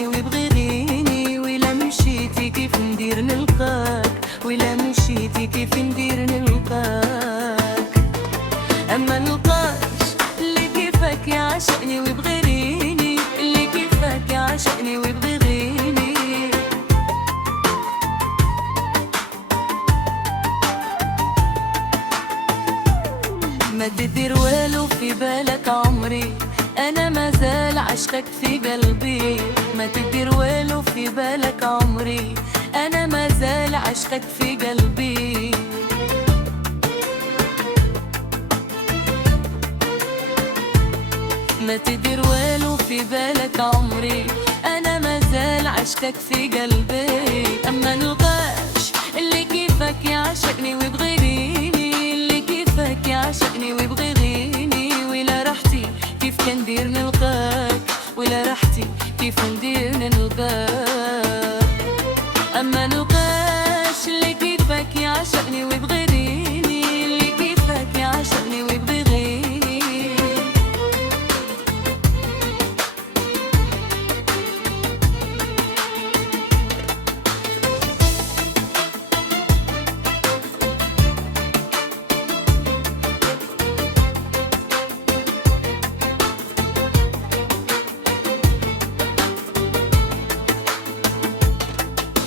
عشقني ويبغي غيري، ولا مشيتي كيف ندير نلقاك، ولا مشيتي كيف ندير نلقاك. اما نلقاش اللي كيفك يعشقني ويبغي غيري، اللي كيفك يعشقني ويبغي غيري. ما تدير والو في بالك عمري، انا مازال عشقك في قلبي. ما تدير والو في بالك عمري، انا مازال عشقك في قلبي. ما تدير والو في بالك عمري، انا مازال عشقك في قلبي. اما نلقاش اللي كيفك يعشقني ويبغي غيري، اللي كيفك يعشقني ويبغي غيري. ولا راحتي كيف كندير نلقاك، ولا راحتي كيف ندير نلقاك. اما نلقاش اللي كيفك يعشقني ويبغي غيري، اللي كيفك يعشقني ويبغي غيري.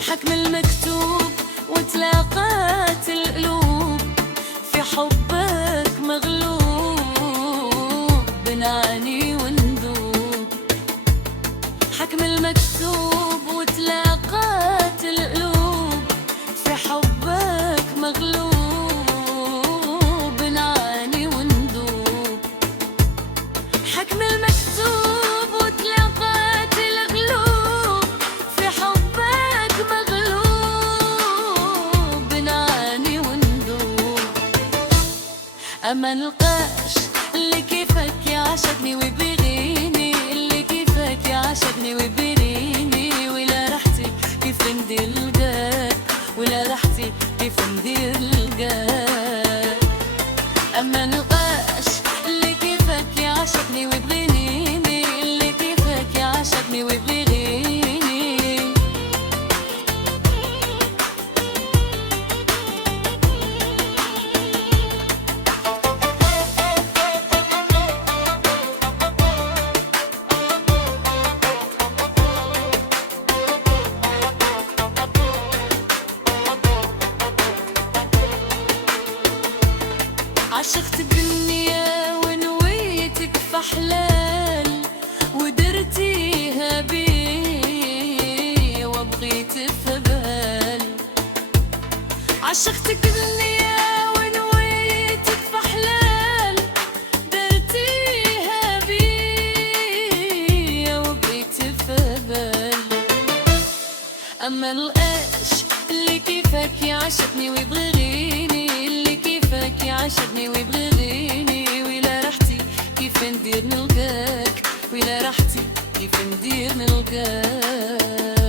حكم المكتوب وتلاقات القلوب، في حبك مغلوب بنعاني وندوب. حكم المكتوب وتلاقات القلوب، في حبك مغلوب بنعاني وندوب. حكم المكتوب وتلاقات القلوب، في حبك مغلوب بنعاني وندوب. اما نلقاش اللي كيفك يعشقني ويبغيني، اللي كيفك يعشقني ويبغيني. ولا راحتي كيف ندير لقاك، ولا راحتي كيف ندير لقاك. اما نلقاش اللي كيفك يعشقني ويبغيني، اللي كيفك يعشقني ويبغيني. عشقتك بالنية ونويتك في حلال، ودرتيها بي وبغيت في بالي. عشقتك بالنية ونويتك في حلال، درتيها بي وبغيت في بالي. اما نلقاش اللي كيفك يعشقني ويبغي غيري، اللي كيفك يعشقني ويبغي غيري. ولا راحتي كيف ندير نلقاك، ولا راحتي كيف ندير نلقاك.